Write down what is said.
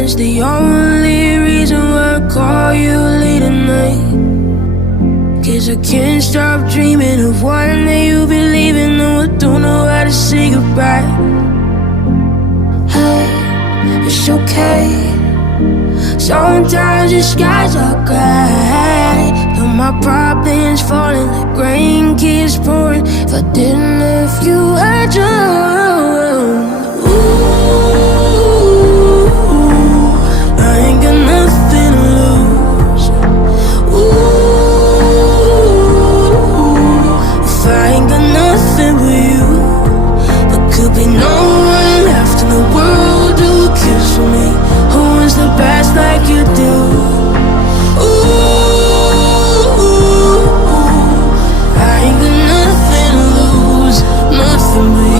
silence the only reason why I call you late at night. 'Cause I can't stop dreaming of one day you'll be leaving. No, I don't know how to say goodbye. Hey, it's okay. Sometimes the skies are gray and my problems falling like rain keeps pouring. If I didn't love you, I'd drown. Ooh, I ain't got nothing to lose. Ooh, if I ain't got nothing but you, there could be no